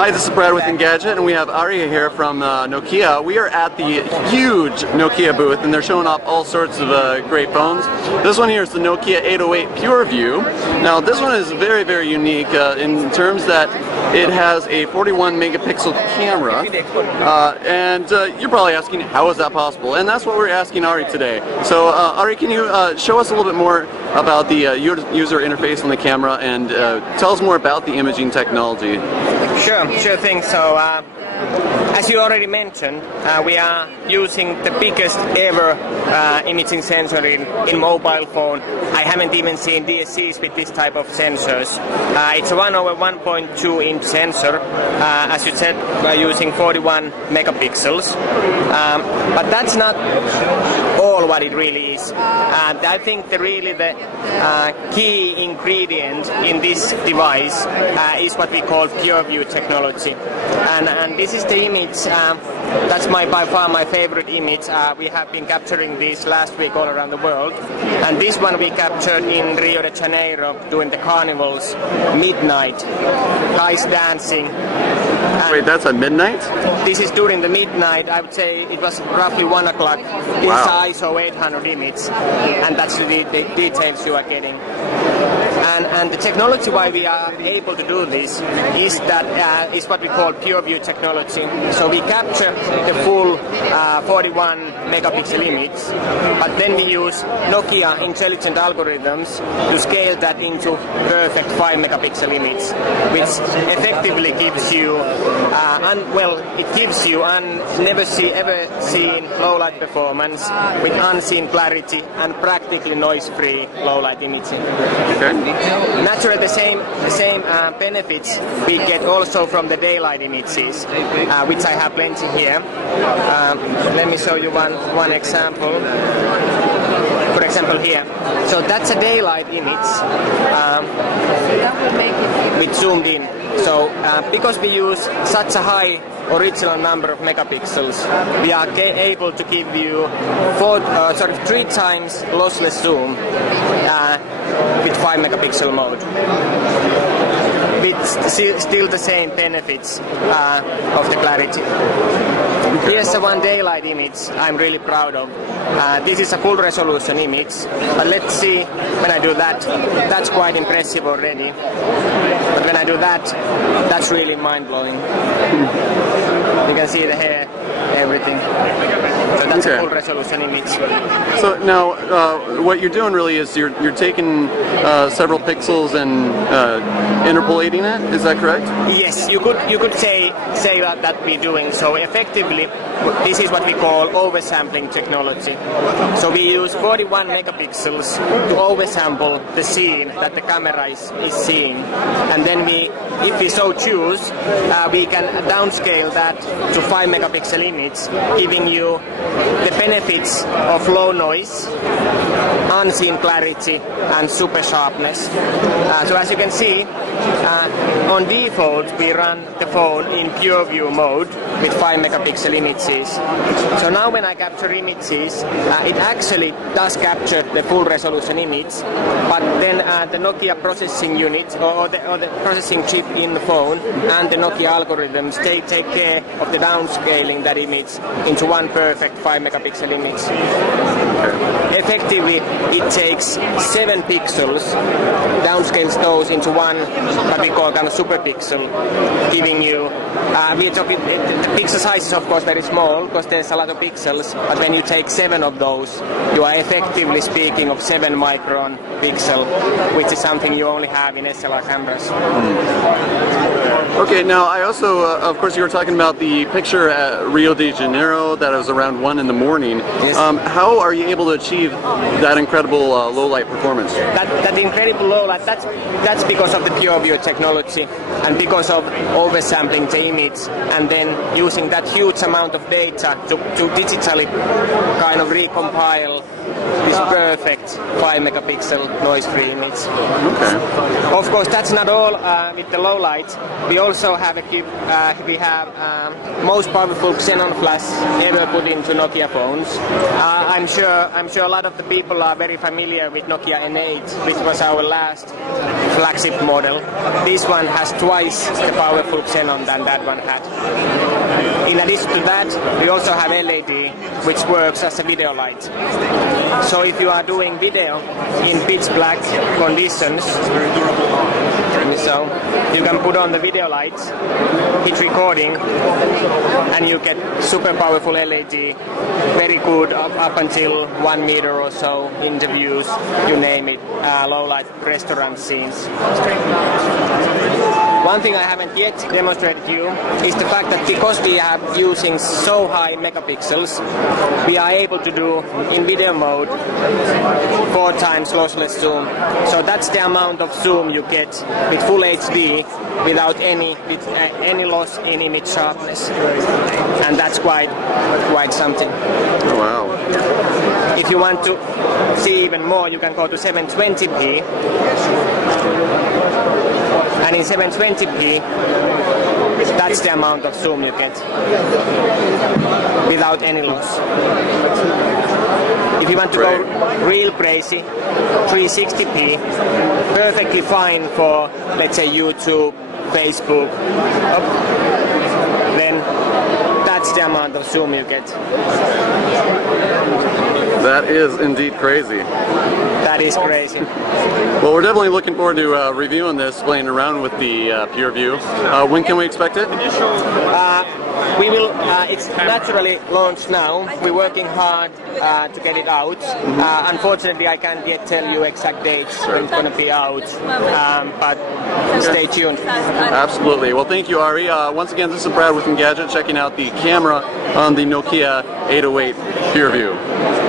Hi, this is Brad with Engadget, and we have Ari here from Nokia. We are at the huge Nokia booth, and they're showing off all sorts of great phones. This one here is the Nokia 808 PureView. Now, this one is very, very unique in terms that it has a 41 megapixel camera, and you're probably asking, how is that possible? And that's what we're asking Ari today. So, Ari, can you show us a little bit more about the user interface on the camera, and tell us more about the imaging technology? Sure thing. So, as you already mentioned, we are using the biggest ever imaging sensor in mobile phone. I haven't even seen DSCs with this type of sensors. It's a 1/1.2 inch sensor. As you said, we're using 41 megapixels. But that's not all what it really is. I think the key ingredient in this device is what we call PureView technology. And this is the image, that's by far my favorite image. We have been capturing this last week all around the world. And this one we captured in Rio de Janeiro during the carnivals, midnight, guys dancing. Wait, that's at midnight? This is during the midnight. I would say it was roughly 1 o'clock. Wow. It's ISO 800 image, and that's the details you are getting. And the technology why we are able to do this is that is what we call PureView technology. So we capture the full 41 megapixel image, but then we use Nokia intelligent algorithms to scale that into perfect 5 megapixel image, which effectively gives you never ever seen low light performance with unseen clarity and practically noise-free low light imaging. Okay. Naturally, the same benefits we get also from the daylight images, which I have plenty here. Let me show you one example. For example, here. So that's a daylight image with zoomed in. So because we use such a high original number of megapixels, we are able to give you 3 times lossless zoom with 5 megapixel mode, with still the same benefits of the clarity. Here's the one daylight image I'm really proud of. This is a full resolution image, but let's see when I do that. That's quite impressive already. But when I do that, that's really mind-blowing. You can see the hair, everything. So that's a full resolution image. So now, what you're doing really is you're taking several pixels and interpolating it. Is that correct? Yes, you could say that we're doing. So effectively, this is what we call oversampling technology. So we use 41 megapixels to oversample the scene that the camera is seeing, and then if we so choose, we can downscale that to 5 megapixel image, giving you the benefits of low noise, unseen clarity, and super sharpness. So as you can see, on default we run the phone in PureView mode with 5 megapixel images. So now when I capture images, it actually does capture the full resolution image, but then the Nokia processing unit or the processing chip in the phone and the Nokia algorithms, they take care of the downscaling that image into one perfect 5 megapixel image. Effectively, it takes 7 pixels, downscales those into one what we call kind of super pixel, giving you, we're talking, the pixel size is of course very small because there's a lot of pixels, but when you take 7 of those, you are effectively speaking of 7 micron pixel, which is something you only have in SLR cameras. Okay, now I also, of course, you were talking about the picture at Rio de Janeiro that was around 1 in the morning. Yes. How are you able to achieve that incredible low light performance? That incredible low light, that's because of the PureView technology and because of oversampling the image and then using that huge amount of data to digitally kind of recompile this perfect 5 megapixel noise-free image. Okay. Of course, that's not all with the low light. We also have most powerful xenon flash ever put into Nokia phones. I'm sure a lot of the people are very familiar with Nokia N8, which was our last flagship model. This one has twice the powerful xenon than that one had. In addition to that, we also have LED, which works as a video light. So if you are doing video in pitch black conditions, so you can put on the video lights, hit recording, and you get super powerful LED, very good up until 1 meter or so, interviews, you name it, low light restaurant scenes. One thing I haven't yet demonstrated to you is the fact that because we are using so high megapixels, we are able to do in video mode 4 times lossless zoom. So that's the amount of zoom you get with full HD without any loss in image sharpness, and that's quite something. Oh, wow. If you want to see even more, you can go to 720p. And in 720p, that's the amount of zoom you get without any loss. If you want to go real crazy, 360p, perfectly fine for, let's say, YouTube, Facebook, then that's the amount of zoom you get. That is indeed crazy. That is crazy. Well, we're definitely looking forward to reviewing this, playing around with the PureView. When can we expect it? We will. It's naturally launched now. We're working hard to get it out. Unfortunately, I can't yet tell you exact dates when it's going to be out, but stay tuned. Absolutely. Well, thank you, Ari. Once again, this is Brad with Engadget, checking out the camera on the Nokia 808 PureView.